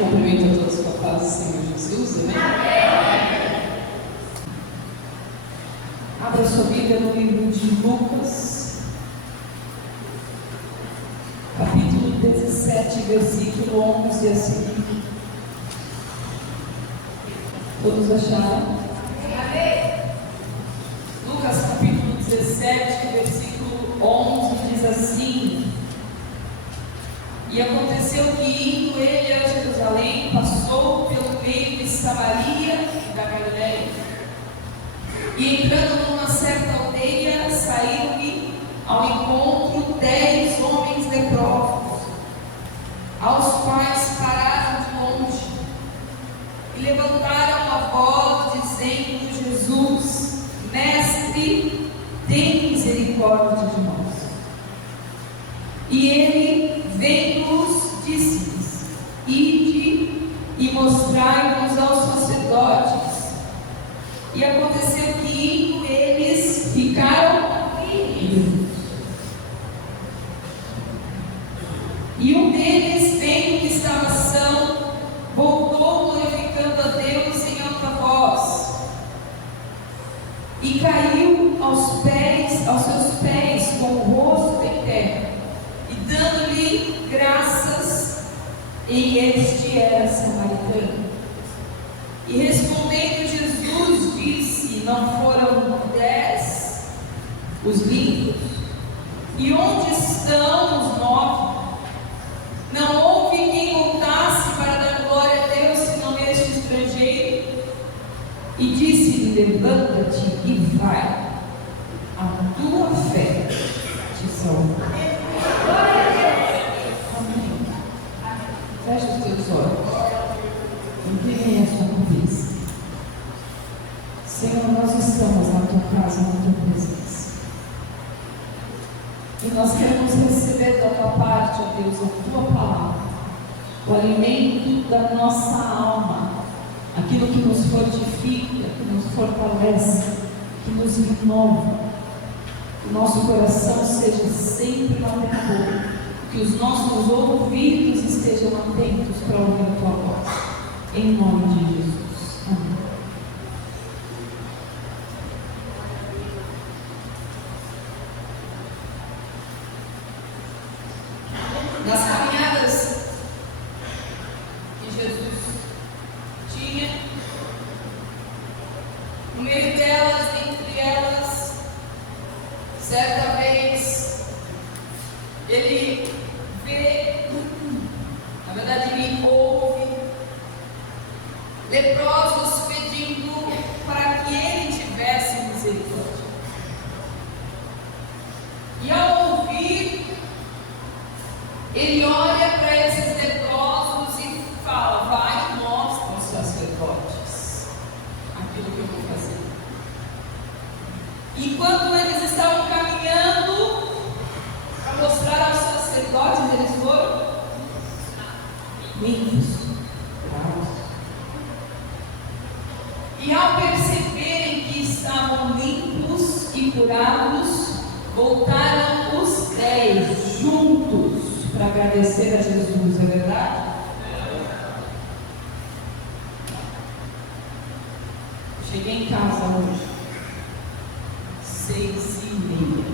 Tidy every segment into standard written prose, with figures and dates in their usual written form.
Cumprimento a todos com a paz do Senhor Jesus, amém? Abra sua Bíblia no livro de Lucas, capítulo 17, versículo 11 a seguir. Todos acharam? Lucas capítulo 17, versículo 11 diz assim: E aconteceu que, indo ele a Jerusalém, passou pelo meio de Samaria e da Galileia. E entrando numa certa aldeia, saíram-lhe ao encontro 10 homens leprosos, aos quais pararam de longe, e levantaram a voz, dizendo: Jesus, Mestre, tem misericórdia de nós. E ele, vendo-os, disse-lhes: Ide e mostrai-vos aos sacerdotes. E aconteceu que, indo eles, ficaram feridos. E um deles, vendo que estava são, voltou glorificando a Deus em alta voz, e caiu aos seus pés, com o rosto em terra, e dando-lhe graças. E este era samaritano. E respondendo Jesus, disse: Não foram 10 os limpos? E onde estão os 9? Não houve quem voltasse para dar glória a Deus, senão este estrangeiro. E disse-lhe: Levanta-te e vai, a tua fé te salvou. Amém. Feche os teus olhos. Incline a sua cabeça. Senhor, nós estamos na tua casa, na tua presença. E nós queremos receber da tua parte, ó Deus, a tua palavra, o alimento da nossa alma, aquilo que nos fortifica, que nos fortalece, que nos renova. Que o nosso coração seja sempre atentor, que os nossos ouvidos estejam atentos para ouvir a tua voz. Em nome de Jesus. Amém. Nas caminhadas que Jesus tinha, no meio delas, entre elas, certa vez, ele vê, na verdade ele ouve, leprosos pedindo para que ele tivesse misericórdia. E ao ouvir, ele olha para esses leprosos e fala: vai e mostra aos sacerdotes aquilo que eu vou fazer. Enquanto eles estavam caminhando para mostrar aos sacerdotes, eles foram limpos. E ao perceberem que estavam limpos e curados, voltaram os 10 juntos para agradecer a Jesus, é verdade? Cheguei em casa hoje, 6h30,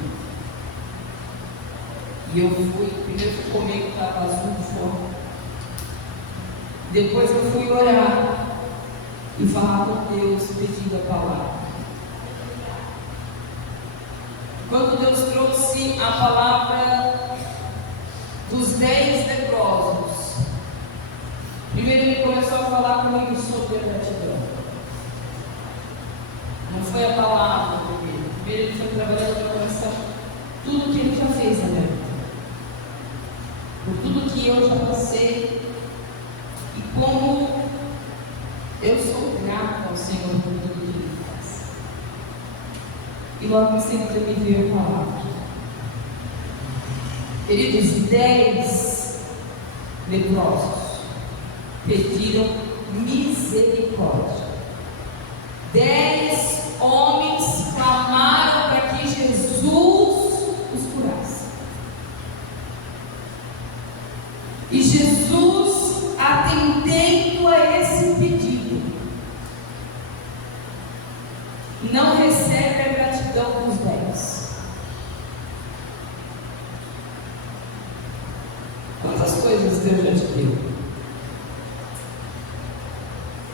e eu fui, primeiro fui comer que estava azul de fome, depois eu fui orar e falar com Deus, pedindo a palavra. Quando Deus trouxe a palavra dos 10 leprosos, primeiro ele começou a falar comigo sobre a gratidão. Não foi a palavra primeiro. Primeiro ele foi trabalhando no meu coração tudo que ele já fez na minha vida, por tudo que eu já passei, e como eu sou grato ao Senhor por tudo que Ele faz. E logo em seguida me veio a palavra. Queridos, 10 leprosos pediram misericórdia. 10 homens clamaram para que Jesus os curasse. E Jesus atendeu atendendo a esse pedido, não recebe a gratidão dos bens. Quantas coisas Deus já te deu?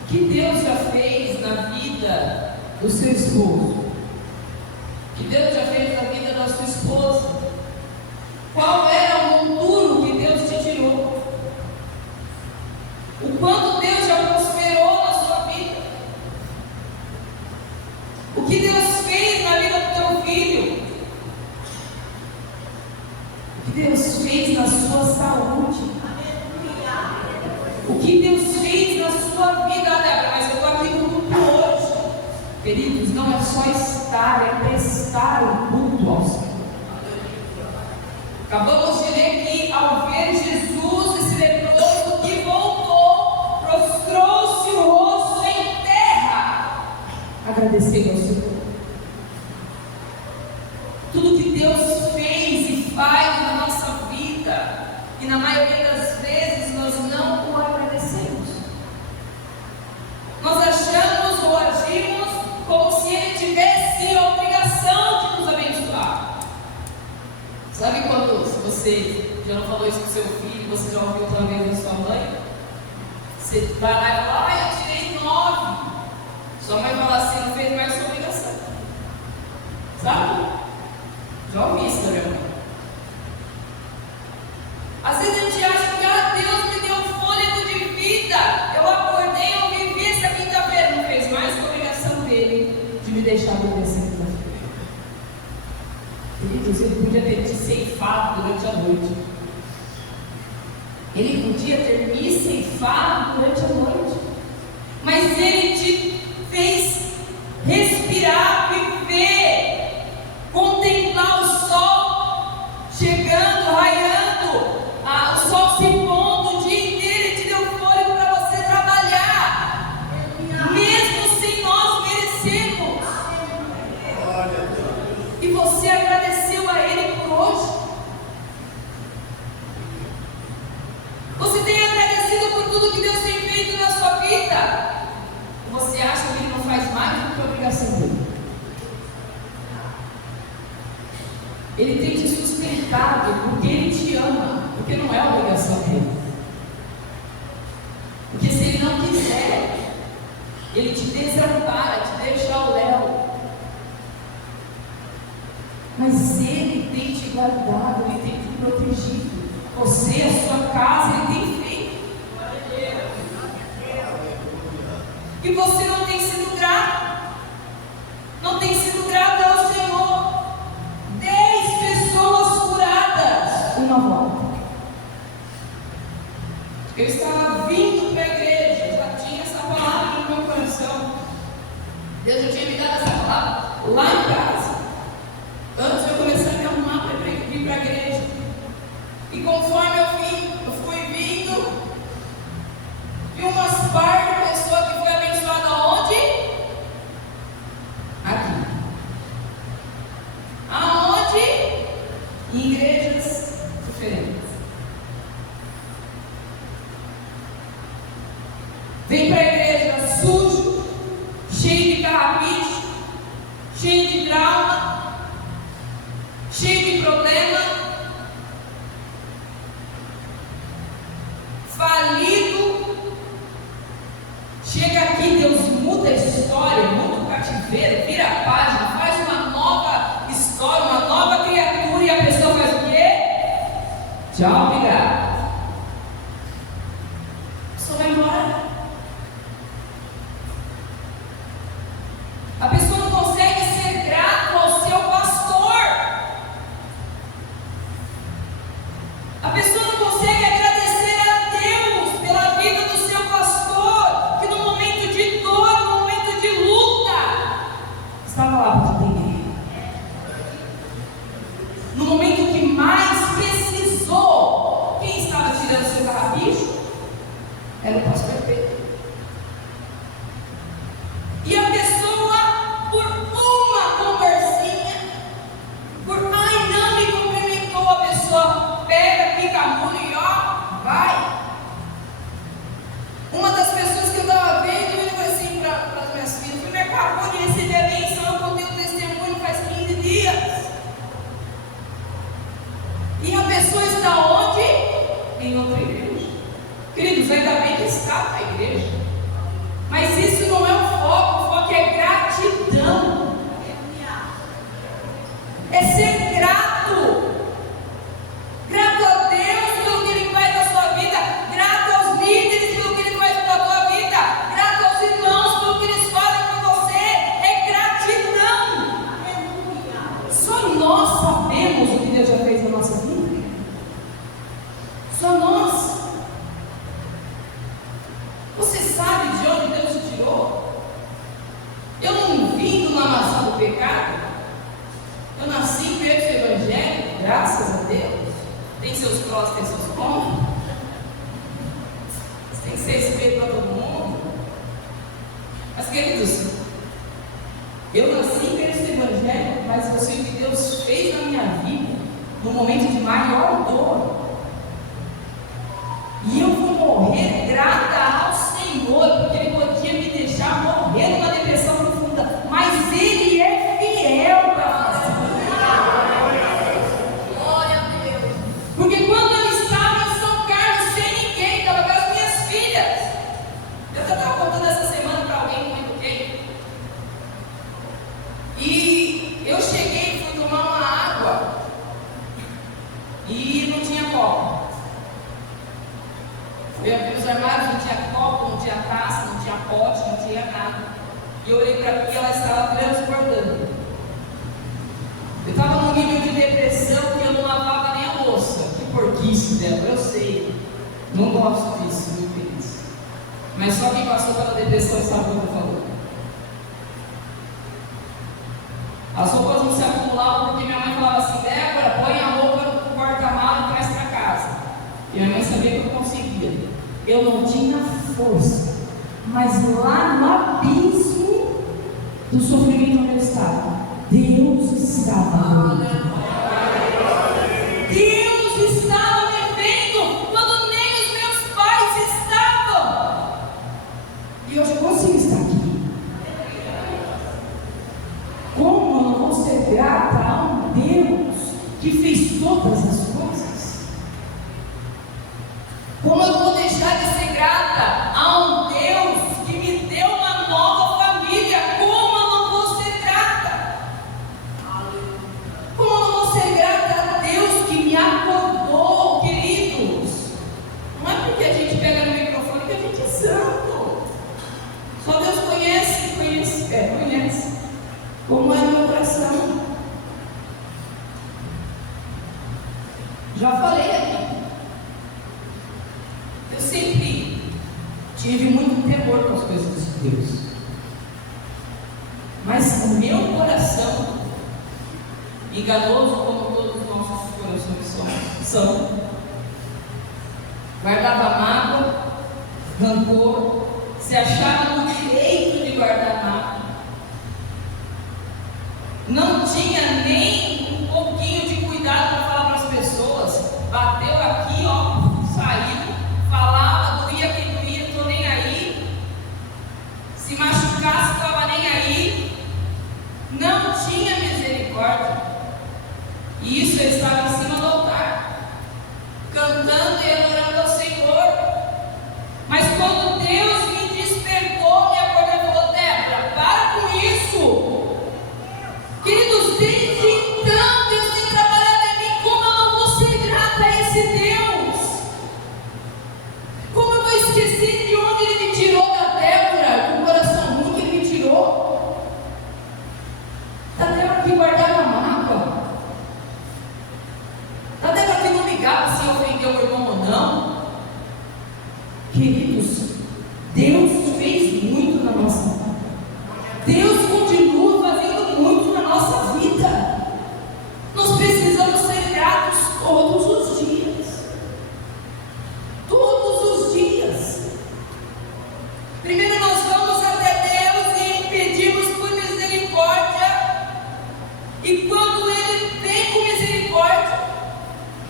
O que Deus já fez na vida do seu esposo? O que Deus já fez na vida da sua esposa? Qual era o monturo que Deus te tirou? O quanto Deus já prosperou na sua vida? O que Deus fez na vida do teu filho? O que Deus fez na sua saúde? O que Deus fez na sua vida, Débora? Mas eu estou aqui no culto hoje. Queridos, não é só estar, é prestar o culto ao Senhor. Acabamos de ler que ao ver Jesus, esse leproso que voltou, prostrou-se o rosto em terra, agradecendo ao Senhor. Tudo que Deus fez e faz na nossa vida, e na maioria das vezes nós não o agradecemos. Nós achamos ou agimos como se Ele tivesse a obrigação de nos abençoar. Sabe quando você já não falou isso com seu filho, você já ouviu outra vez da sua mãe? Você vai lá e fala, eu tirei 9. Sua mãe fala assim, não fez mais sua obrigação. Sabe? Já ouvi isso da minha mãe. Às vezes a gente acha que Deus me deu fôlego de vida. Eu acordei, eu vivi essa quinta-feira. Não fez mais que a obrigação dele de me deixar viver essa quinta-feira. Queridos, ele podia ter te ceifado durante a noite. Ele podia ter me ceifado durante a noite. Mas ele te fez respirar, viver, contemplar o sol chegando, raiando, o sol se pondo o dia inteiro. Ele te deu fôlego para você trabalhar, mesmo sem nós merecermos. E você agradeceu a Ele por hoje. Você tem agradecido por tudo que Deus tem feito na sua vida? Você acha que Ele não faz mais do que a obrigação dele? Ele tem te sustentado porque Ele te ama, porque não é a obrigação dele. Porque se Ele não quiser, Ele te desampara, te deixa ao léu. Mas Ele tem te guardado, Ele tem te protegido. Você, a sua casa, Ele tem feito. E você não tem sido grato. Não tem sido grato ao Senhor. 10 pessoas curadas, uma volta. Eu estava vindo para a igreja, já tinha essa palavra no meu coração. Deus já tinha me dado essa palavra lá em casa, antes de eu começar a me arrumar para vir para a igreja. E conforme eu fui vindo, vi umas par de pessoas que foi abençoada onde? Aqui. Aonde? Em igrejas diferentes. Vem para a igreja sujo, cheio de carrapicho, cheio de trauma, cheio de problema, falido. Chega aqui, Deus muda a história, muda o cativeiro, vira a página, faz uma nova história, uma nova criatura, e a pessoa faz o quê? Tchau, obrigado. A pessoa vai embora. A pessoa não consegue ser grato ao seu pastor. A pessoa não consegue agradecer a Deus pela vida do seu pastor, que no momento de dor, no momento de luta, estava lá para te atender. No momento que mais precisou, quem outra igreja. Queridos, ainda bem que está na igreja. Mas isso não é o foco é gratidão. É ser grato. Grato a Deus pelo que Ele faz na sua vida. Grato aos líderes pelo que Ele faz na tua vida. Grato aos irmãos pelo que eles fazem por você. É gratidão. Só nós sabemos o que Deus já fez na nossa vida. Só nós. Você sabe de onde Deus te tirou? Eu não vim do lamaçal do pecado. Eu nasci em berço evangélico, graças a Deus. Tem seus prós, tem seus contras. Você tem que ser espelho para todo mundo. Mas, queridos, eu nasci em berço evangélico, mas eu sei o que Deus fez na minha vida no momento de maior dor. E eu vou morrer grata ao Senhor, porque Ele podia me deixar morrer numa depressão profunda, mas Ele é fiel para fazer. Glória a Deus. Porque quando eu estava em São Carlos, sem ninguém, estava com as minhas filhas. Eu já estava contando essa semana para alguém que me toquei. E eu cheguei e fui tomar uma água. E não tinha copo. Eu abri os armários, não tinha copo, não tinha taça, não tinha pote, não tinha nada. E eu olhei para aqui e ela estava transbordando. Eu estava num nível de depressão que eu não lavava nem a louça. Que porquice dela, eu sei. Não gosto disso, meu querido. Mas só quem passou pela depressão sabe o que eu falo. As roupas não se acumulavam porque minha mãe falava assim: Débora, põe a roupa no porta-malas e traz para casa. E minha mãe sabia que eu conseguia. Eu não tinha força, mas lá no abismo do sofrimento onde eu estava, Deus estava. Deus estava me vendo quando nem os meus pais estavam. E hoje eu consigo estar aqui. Como eu não vou ser grata a um Deus que fez todas as coisas? Como eu vou deixar de ser grata a um Deus que me deu uma nova família? Como eu não vou ser grata? Como eu não vou ser grata a Deus que me acordou, queridos? Não é porque a gente pega no microfone que a gente é santo. Só Deus conhece como é o meu coração. Já falei aqui. Eu sempre tive muito temor com as coisas de Deus. Mas o meu coração, enganoso como todos os nossos corações são, guardava mágoa, rancor, se achava no direito de guardar mágoa. Não tinha nem um pouquinho de cuidado para falar para as pessoas. Bateu aqui, ó, saiu. Falava, doía quem doía, estou nem aí. Se machucasse, estava nem aí. Não tinha misericórdia. E isso eu estava em cima do altar, cantando e adorando ao Senhor. Mas quando Deus me despertou, me acordou e falou: Débora, para com isso. Queridos, desde então Deus tem trabalhado em mim. Como eu não vou ser grata a esse Deus? Como eu vou esquecer de onde Ele me tirou da Débora, com o coração ruim que Ele me tirou? Da Débora que guardava mágoa, da Débora que não ligava se ofendeu o irmão ou não. Queridos, Deus fez muito na nossa vida. Deus continua fazendo muito na nossa vida. Nós precisamos ser gratos todos os dias. Todos os dias. Primeiro nós vamos até Deus e pedimos por misericórdia. E quando Ele vem com misericórdia,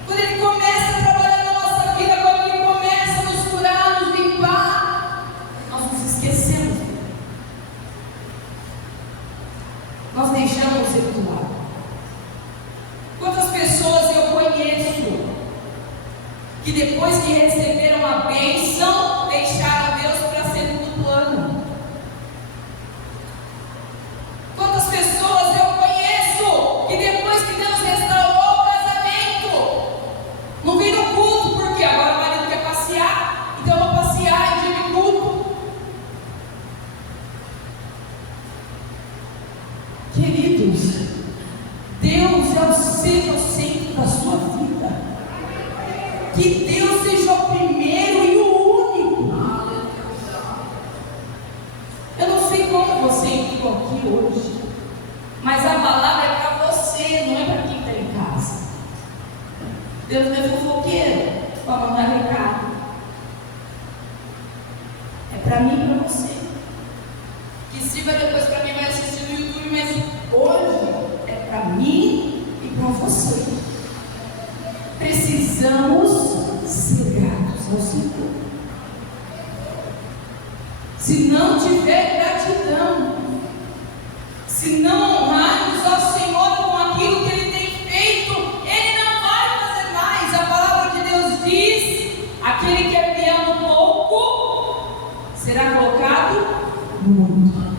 quando Ele começa a trabalhar na nossa vida, quando Ele começa a nos curar, nos limpar, receberam a bênção, deixaram Deus para segundo plano. Quantas pessoas eu conheço que depois que Deus restaurou o casamento, não vem no culto, porque agora o marido quer passear, então eu vou passear em dia de culto. Queridos, Deus é o centro da sua vida. Que Deus seja o primeiro e o único. Eu não sei como você entrou aqui hoje, mas a palavra é para você, não é para quem está em casa. Deus não é fofoqueiro para mandar recado. É para mim e para você. Que sirva depois para quem vai assistir no YouTube, mas hoje é para mim e para você. Precisamos ser gratos ao Senhor. Se não tiver gratidão, se não honrarmos ao Senhor com aquilo que Ele tem feito, Ele não vai fazer mais. A palavra de Deus diz: aquele que é fiel no pouco será colocado no muito.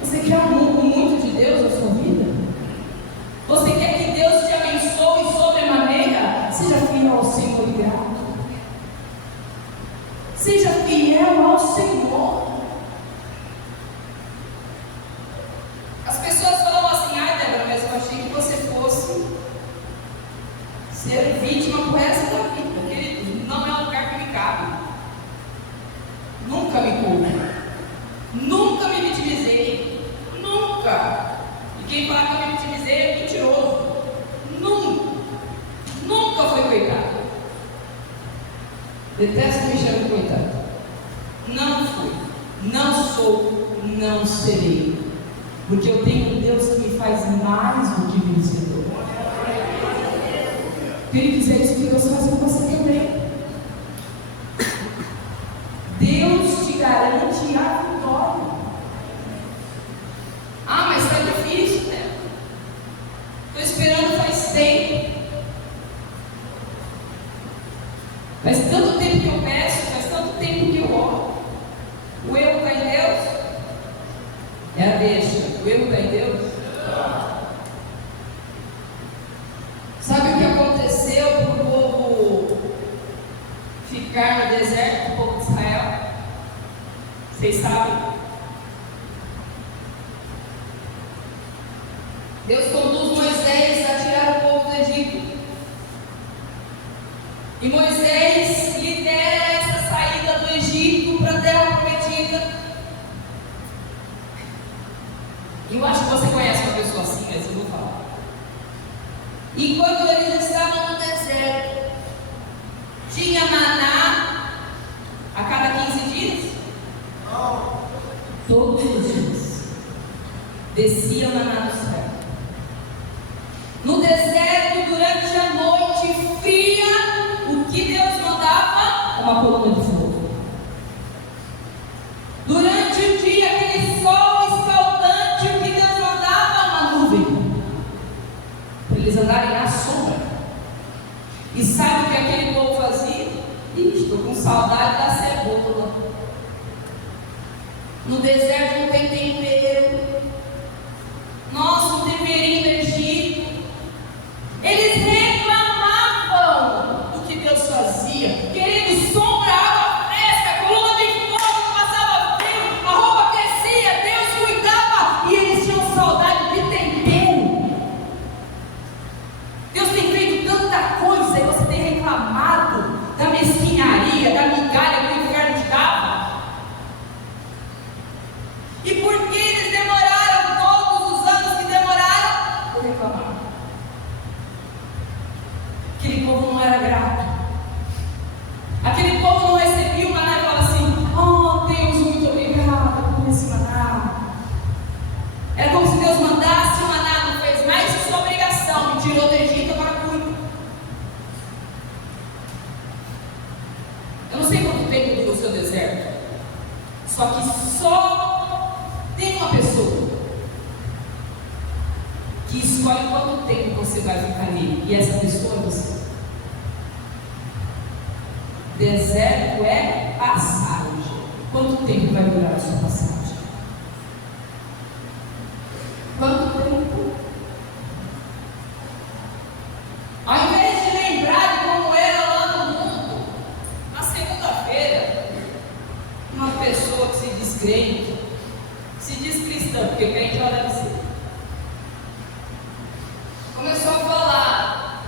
Você quer muito de Deus na sua vida? Você quer que Deus te abençoe sobremaneira? Seja fiel ao Senhor e grato. Seja fiel ao Senhor. As pessoas falam assim: ai, Débora, mas eu achei que você fosse ser vítima pro resto da vida. Querido, não é um lugar que me cabe. Nunca me culpo. Nunca me vitimizei. Nunca. E quem fala que eu me vitimizei é mentiroso. Nunca foi coitado. Detesto me chamar de coitado. Não fui, não sou, não serei. Porque eu tenho um Deus que me faz mais do que vencedor. Queridos, é isso que Deus faz com você também. Deus te garante a vitória. Ah, mas está difícil, né? Estou esperando faz tempo. Faz tanto tempo que eu peço, faz tanto tempo que eu oro. O erro está em Deus? É a deixa. O erro está em Deus? Sabe o que aconteceu para o povo ficar no deserto, o povo de Israel? Vocês sabem? Deus conduz Moisés a tirar o povo do Egito. E Moisés lidera essa saída do Egito para a terra prometida. Eu acho que você conhece uma pessoa assim, mas eu vou falar. Enquanto eles estavam no deserto, tinha maná a cada 15 dias? Todos os dias. Descia maná do céu. No deserto, durante a noite fria, o que Deus mandava? Uma coluna de fogo. Durante o dia, aquele sol escaldante, o que Deus mandava? Uma nuvem. Para eles andarem na sombra. E sabe o que aquele povo fazia? Estou com saudade da cebola. No deserto não tem tempero. Nossa, o temperinho do Egito. Eles reclamavam do que Deus fazia. Querido, sombra, água fresca, coluna de fogo, passava frio, a roupa aquecia, Deus cuidava. E eles tinham saudade de tempero. Deus tem feito tanta coisa e você tem reclamado da mesquinharia, da migalha que o inferno te dava. E por que eles demoraram todos os anos que demoraram? Por reclamar. Aquele povo não era grato. Aquele povo não recebia o maná e falava assim: oh Deus, muito obrigado por esse maná. Era como se Deus mandasse o maná, não fez mais de sua obrigação, me tirou do Egito, agora cuida. Eu não sei quanto tempo dura o seu deserto, só que só tem uma pessoa que escolhe quanto tempo você vai ficar nele, e essa pessoa é você. Deserto é passagem. Quanto tempo vai durar a sua passagem? Quanto tempo? Ao invés de lembrar de como era lá no mundo, na segunda-feira, uma pessoa que se diz crente, se diz cristã, porque crente ela deve ser, começou a falar.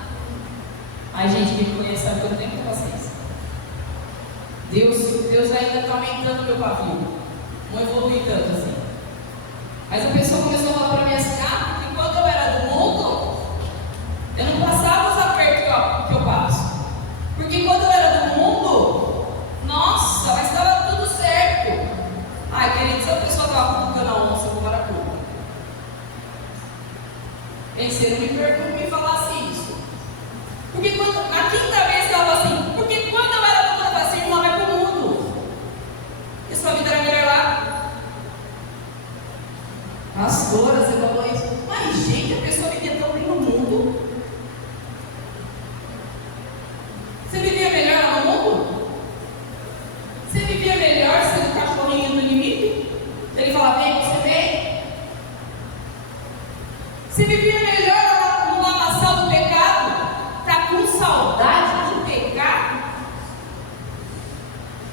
Ai, gente, quem me conhece sabe que eu não tenho muita paciência. Deus ainda está aumentando o meu pavio. Não evolui tanto assim. Mas a pessoa começou a falar para mim assim: porque quando eu era do mundo, eu não passava os apertos que eu passo. Porque quando eu era do mundo, nossa, mas estava tudo certo. Ai, querido, se a pessoa estava cutucando a onça, eu vou para a curva. Você não me falasse isso. Porque na quinta vez eu estava assim, porque quando eu era do mundo, eu falava assim: irmão, vai para o mundo. E sua vida era melhor lá. Pastora, você falou isso. Mas, gente, a pessoa vivia tão bem no mundo. Você vivia melhor lá no mundo? Você vivia melhor sendo cachorrinho do inimigo? Ele falava: vem, você vem. Você vivia melhor no lamaçal do pecado? Está com saudade de pecar?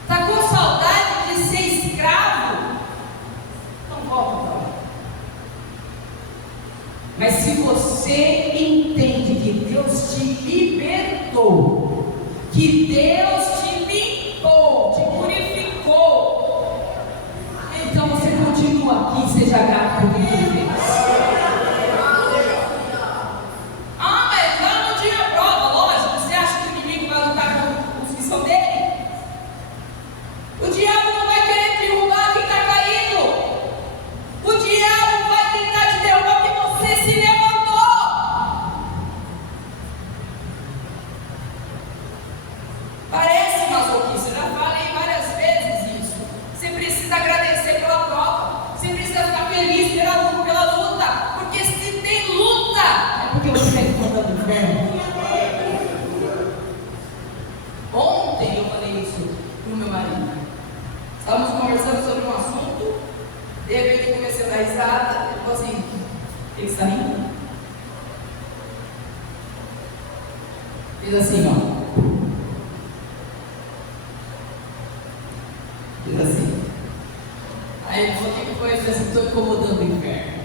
Está com saudade de ser escravo? Então volta para lá. Mas se você entende que Deus te libertou, que Deus te limpou, te purificou, então você continua aqui, seja grato por que Ele fez. Mas lá não tinha prova, lógico. Você acha que o inimigo vai lutar com os que são dele? O diabo não vai querer derrubar quem está caído. O diabo vai tentar te derrubar porque você se levantou. Parece masoquista, eu já falei várias vezes isso. Você precisa agradecer pela prova. Você precisa ficar feliz pela luta. Porque se tem luta, é porque você está encontrando o inferno. Ontem eu falei isso pro meu marido. Estávamos conversando sobre um assunto. De repente eu comecei a dar risada. Ele falou assim: ele está rindo? Diz assim, ó. Diz assim. Aí ele falou: o que foi? Eu falei assim: estou incomodando o inferno.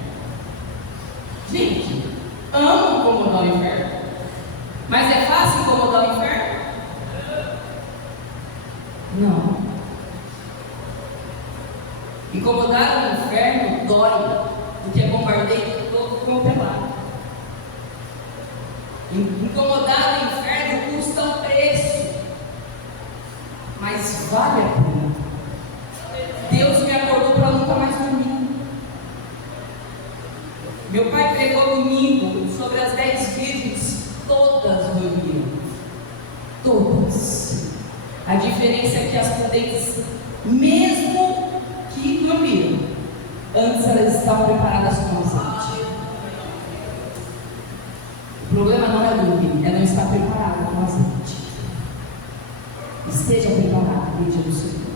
Gente, amo incomodar o inferno. Mas é fácil incomodar o inferno? Não. Incomodar o inferno dói, porque é bombardeio todo compelado. Incomodar o inferno custa um preço, mas vale a pena. Deus me acordou para nunca mais dormir. Meu pai pregou domingo sobre as 10 virgens, todas dormiram. Todas. A diferença é que as prudentes, mesmo que dormiram, antes elas estavam preparadas com azeite. O problema não é dormir, é não estar preparada com azeite. Esteja preparado, igreja do Senhor.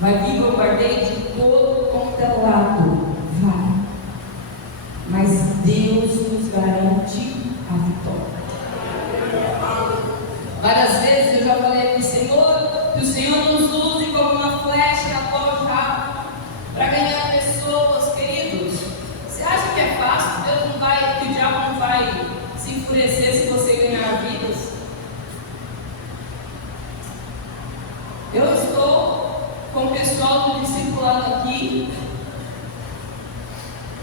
Vai vir bombardeio de todo quanto é lado. Vai. Mas Deus nos garante a vitória. Várias vezes eu já falei para o Senhor, que o Senhor nos use como uma flecha na já para ganhar pessoas, queridos. Você acha que é fácil? Deus não vai, que o diabo não vai se enfurecer se você ganhar vidas? Eu estou com o pessoal do discipulado aqui,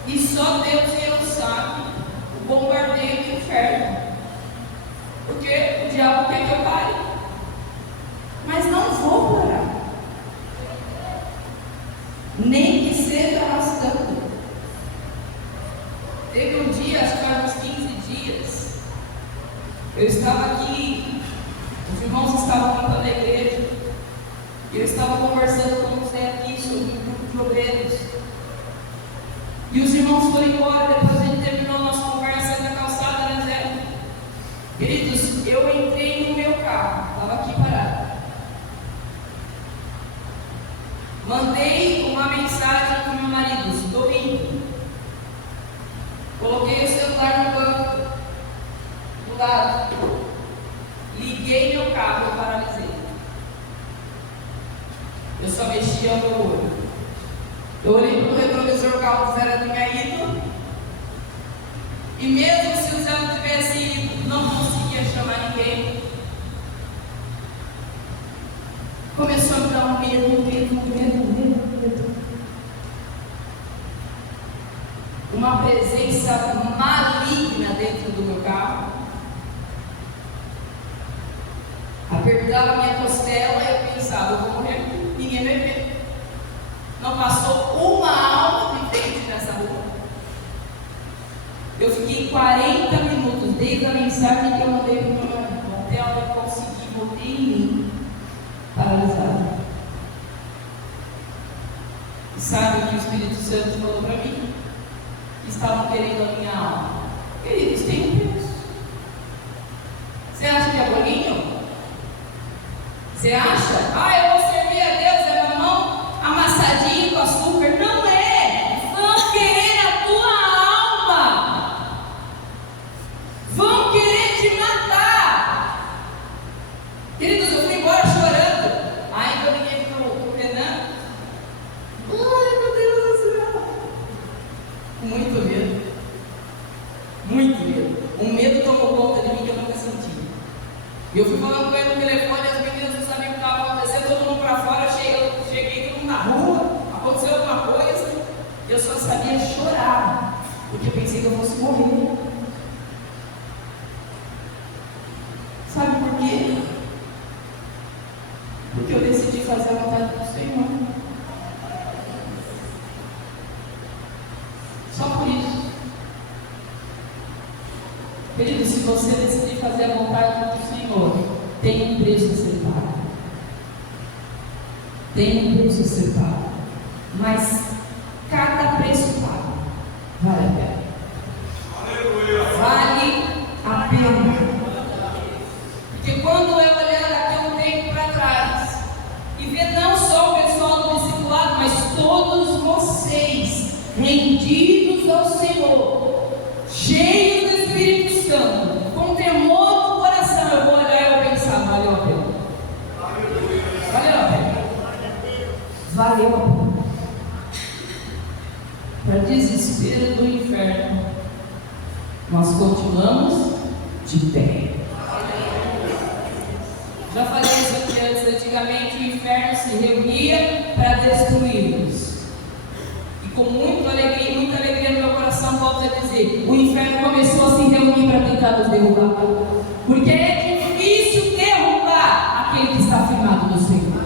e só Deus e eu sabe o bombardeio do inferno. Porque o diabo quer que eu pare. Mas não vou parar. Nem que seja arrastando. Teve um dia, acho que há uns 15 dias, eu estava aqui, os irmãos estavam montando a igreja, e eu estava conversando com você aqui sobre um grupo de obreiros. E os irmãos foram embora, depois a gente terminou a nossa conversa na calçada, né, Zé? Queridos, eu entrei no meu carro, estava aqui. Mandei uma mensagem para o meu marido, estou indo. Coloquei o celular no banco, do lado. Liguei meu carro e paralisei. Eu só mexia o meu olho. Eu olhei para o retrovisor, o carro do Zé tinha ido. E mesmo se o Zé não tivesse ido, não conseguia chamar ninguém. Começou a me dar um medo. Uma presença maligna dentro do meu carro. Apertava minha costela e eu pensava, eu vou morrer, ninguém vai ver. Não passou uma alma de frente nessa rua. Eu fiquei 40 minutos desde a mensagem que eu mandei para o meu marido, até a hora que eu consegui, voltei em mim, paralisado. E sabe o que o Espírito Santo falou para mim? Que estavam querendo a minha alma. Queridos, tem um preço. Você acha que é bolinho? Você acha? Eu vou servir a Deus, é mamão amassadinho com açúcar. Não é! Vão querer a tua alma. Vão querer te matar. Queridos, eu fui embora chorando. Aí eu liguei para o Renan. Ai, meu Deus do céu. Muito medo. Muito medo. Um medo tomou conta de mim que eu nunca senti. E eu fui falando com ele no telefone, as meninas não sabiam o que estava acontecendo, todo mundo para fora, cheguei todo mundo na rua, aconteceu alguma coisa, eu só sabia chorar, porque pensei que eu fosse morrer. Sabe por quê? Porque eu decidi fazer a vontade do Senhor. Só por isso. Querido, se você decidir fazer a vontade do Senhor, tem um preço a ser pago. Tem um preço a ser pago. Mas cada preço pago vale a pena. Vale a pena. Porque quando eu olhar daqui um tempo para trás e ver não só o pessoal do discipulado, mas todos vocês rendidos ao Senhor, cheios do Espírito Santo, com temor no coração, eu vou olhar e vou pensar, valeu a pena. Valeu a pena. Valeu a pena. Para desespero do inferno, nós continuamos de pé. Já falei isso aqui antes, antigamente o inferno se reunia para destruí-los. E com muita alegria no meu coração, volto a dizer, o inferno começou a se reunir para tentar nos derrubar. Porque é difícil derrubar aquele que está firmado no Senhor.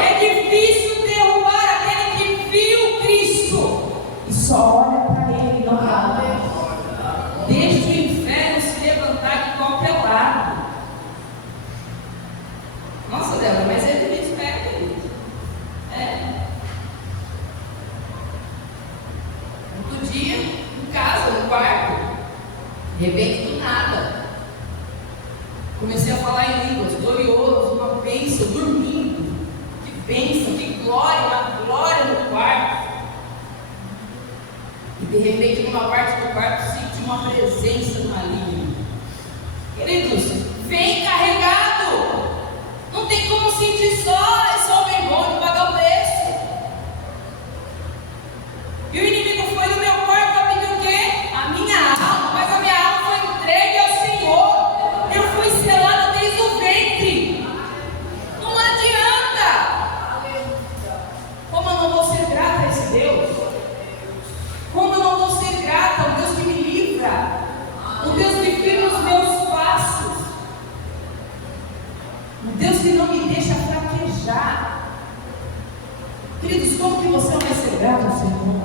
É difícil derrubar aquele que viu Cristo e só olha para Ele e não para Ele. Deixa o inferno se levantar de qualquer lado. Nossa, Débora, mas ele me espera, querido. Outro dia, em casa, no quarto, de repente do nada, comecei a falar em línguas, glorioso, uma bênção, dormindo. Que bênção, que glória, uma glória no quarto. E de repente, numa parte do quarto, senti uma presença maligna. Queridos, vem carregado. Não tem como sentir só, é só bem bom de pagar o preço. E o inimigo foi no meu corpo para pedir o quê? A minha alma, mas a minha alma foi entregue ao Senhor. Eu fui selado desde o ventre. Não adianta. Como eu não vou ser grata a esse Deus? Como eu não vou ser grata ao Deus que me livra? O Deus que firma os meus passos? O Deus que não me deixa fraquejar. Queridos, como que você não vai ser grato ao Senhor?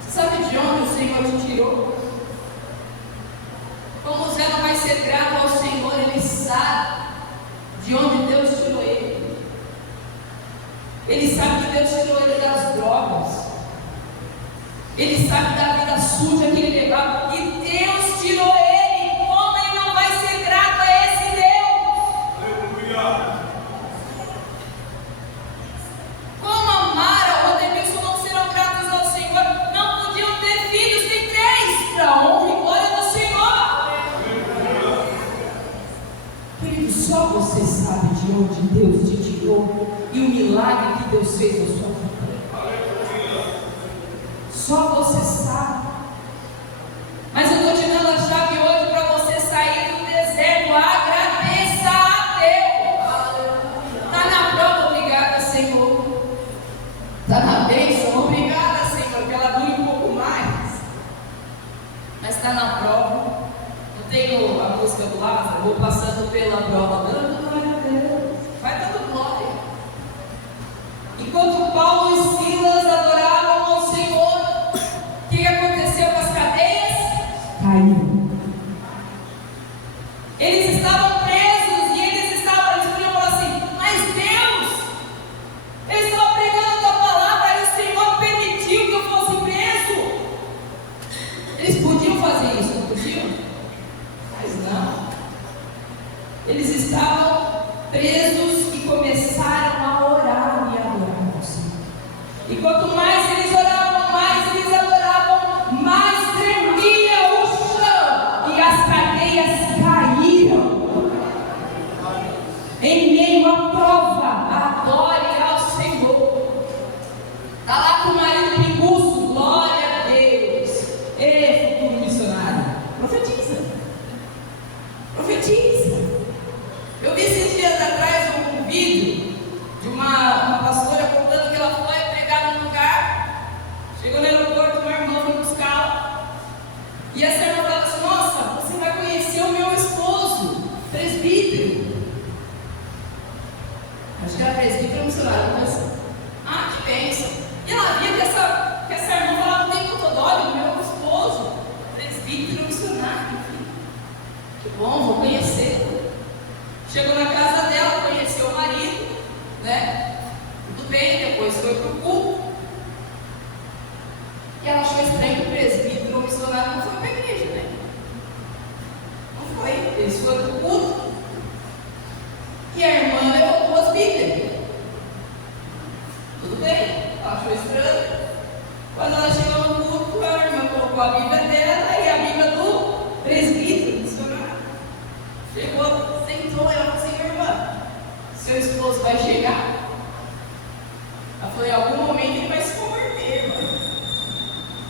Você sabe de onde o Senhor te tirou? Como Zé não vai ser grato ao Senhor, ele sabe de onde Deus tirou ele. Ele sabe que Deus tirou ele das drogas. Ele sabe da vida suja que ele levava. E Deus tirou ele. Como ele não vai ser grato a esse Deus? só você sabe de onde Deus te tirou e o milagre que Deus fez na sua vida. Só você sabe. Mas eu estou te dando a chave hoje para você sair do deserto. Agradeça a Deus. Está na prova, obrigada, Senhor. Está na bênção, obrigada, Senhor, que ela dure um pouco mais. Mas está na prova. Não tenho a música do Lázaro, vou passando pela prova, dando glória a Deus. Vai dando glória. Enquanto Paulo e Silas adoravam ao Senhor, o que aconteceu com as cadeias? Caíram. Eles estavam presos e eles podiam falar assim: mas Deus, eles estavam pregando a tua palavra e o Senhor permitiu que eu fosse preso. Eles podiam fazer isso, não podiam? Mas não. Eles estavam presos e começaram a orar e adorar ao Senhor. E quanto mais eles oravam, mais eles adoravam, mais tremia o chão e as cadeias caíram. Em meio à prova, adore ao Senhor. Está lá com o marido pinguço, glória a Deus. Ei, futuro missionário, profetiza. Profetiza. Eu vi esses dias atrás um vídeo de uma pastora contando que ela foi pregar num lugar. Chegou no aeroporto, uma irmã foi buscá-la. E essa irmã falava assim: nossa, você vai conhecer o meu esposo, presbítero. Acho que era presbítero ou missionário, mas ah, que bênção. E ela via que essa irmã falava bem com todo: olha, o meu esposo, presbítero missionário. Que bom, vou conhecer. Chegou na casa dela, conheceu o marido, né? Tudo bem, depois foi para o culto. E ela achou estranho que o presbítero ou missionário não foi para a igreja, né? Não foi. Eles foram para o culto. E a irmã levou duas Bíblias. Tudo bem, ela achou estranho. Quando ela chegou no culto, a irmã colocou a Bíblia dela e a Bíblia do presbítero missionário. Chegou, sentou, ela falou assim: irmã, seu esposo vai chegar? Ela falou: em algum momento ele vai se converter, irmã.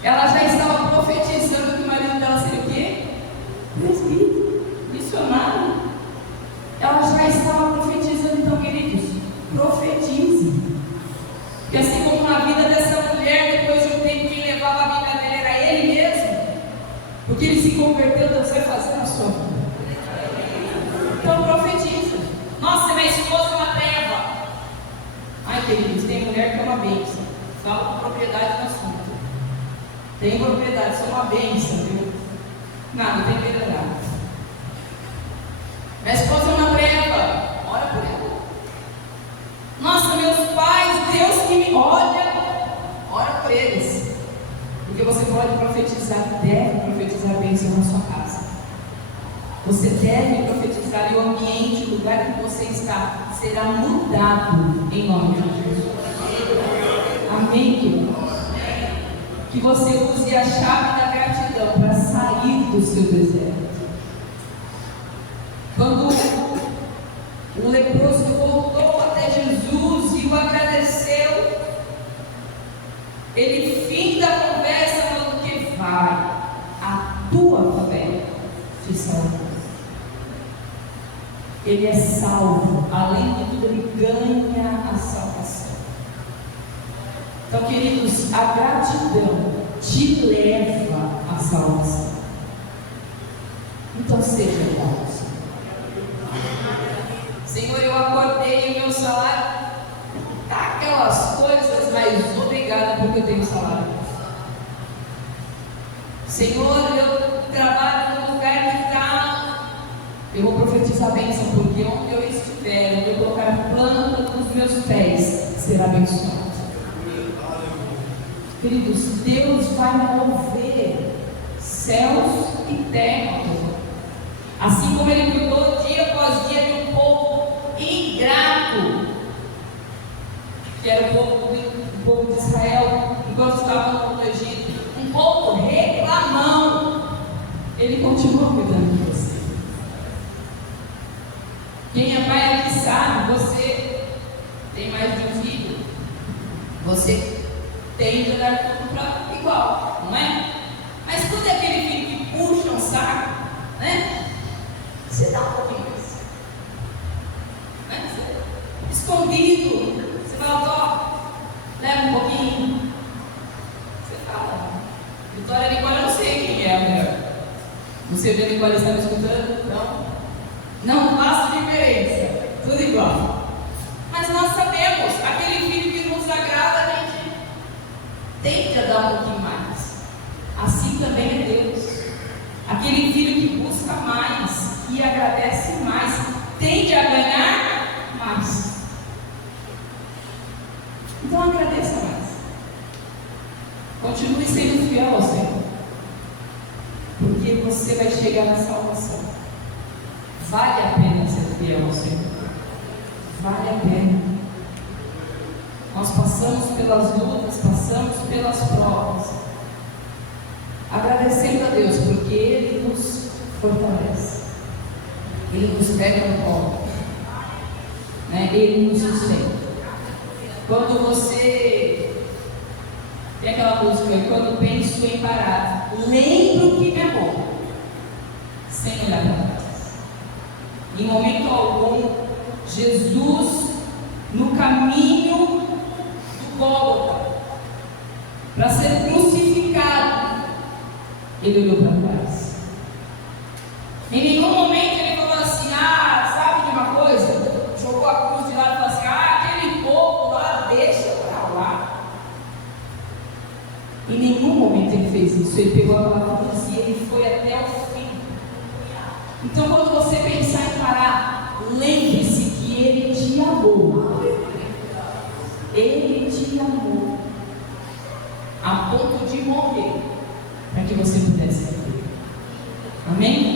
Ela já estava profetizando que o marido dela seria o quê? Presbítero, missionário. Ela já estava profetizando. Então, queridos, profetize. E assim como na vida dessa mulher, depois de um tempo, quem levava a Bíblia dele era ele mesmo, porque ele se converteu, Deus vai fazer na sua vida. Então profetiza. Nossa, minha esposa é uma treva. Ai, queridos, tem mulher que é uma bênção. Fala com propriedade no assunto. Tem propriedade, só uma bênção, viu? Nada, tem que melhorar. Minha esposa é uma treva. Ora por ela. Nossa, meus pais, Deus que me olha. Ora por eles. Porque você pode profetizar, deve profetizar bênção na sua casa. Você deve profetizar e o ambiente, o lugar que você está, será mudado em nome de Jesus. Amém, queridos? Que você use a chave da gratidão para sair do seu deserto. Quando o leproso voltou até Jesus e o agradeceu, ele finda a conversa falando que vai, a tua fé te salvou. Ele é salvo, além de tudo, ele ganha a salvação. Então, queridos, a gratidão te leva à salvação. Então, seja grato. Senhor, eu acordei e o meu salário está aquelas coisas, mas obrigada porque eu tenho salário. Senhor, eu trabalho num lugar que está. Eu vou profetizar a bênção, porque onde eu estiver, onde eu colocar planta nos meus pés, será abençoado. Queridos, Deus vai mover céus e terra. Assim como Ele cuidou dia após dia de um povo ingrato, que era o povo de Israel, enquanto estavam no Egito, um povo reclamão. Ele continua cuidando de você. Quem é pai aqui sabe, você tem mais de um filho, você tende a dar tudo para igual, não é? Mas quando é aquele filho que puxa um saco, né? Você dá um pouquinho mais, né? Escondido, você fala, ó, leva um pouquinho. Você fala, Vitória Nicole, eu não sei quem é a melhor. Você vê a Nicole, está me escutando? Não faço diferença, tudo igual. Mas nós sabemos, aquele filho que nos agrada, a gente tende a dar um pouquinho mais. Assim também é Deus. Aquele filho que busca mais, que agradece mais, tende a ganhar mais. Então agradeça mais. Continue sendo fiel ao Senhor, porque você vai chegar na salvação. Vale a pena ser fiel ao Senhor. Vale a pena. Nós passamos pelas lutas, passamos pelas provas, agradecendo a Deus, porque Ele nos fortalece, Ele nos pega no colo, né? Ele nos sustenta. Quando você tem aquela música, quando penso em parar, lembro que me amou, sem olhar para trás. Em momento algum, Jesus, no caminho do Gólgota, para ser crucificado, Ele olhou para trás. Em nenhum momento Ele falou assim, sabe de uma coisa? Jogou a cruz de lado e falou assim, aquele povo lá, deixa para lá. Em nenhum momento Ele fez isso. Ele pegou a palavra e Ele foi até o fim. Então, quando você pensar em parar, lembre-se que Ele te amou. Ele te amou a ponto de morrer para que você pudesse viver. Amém?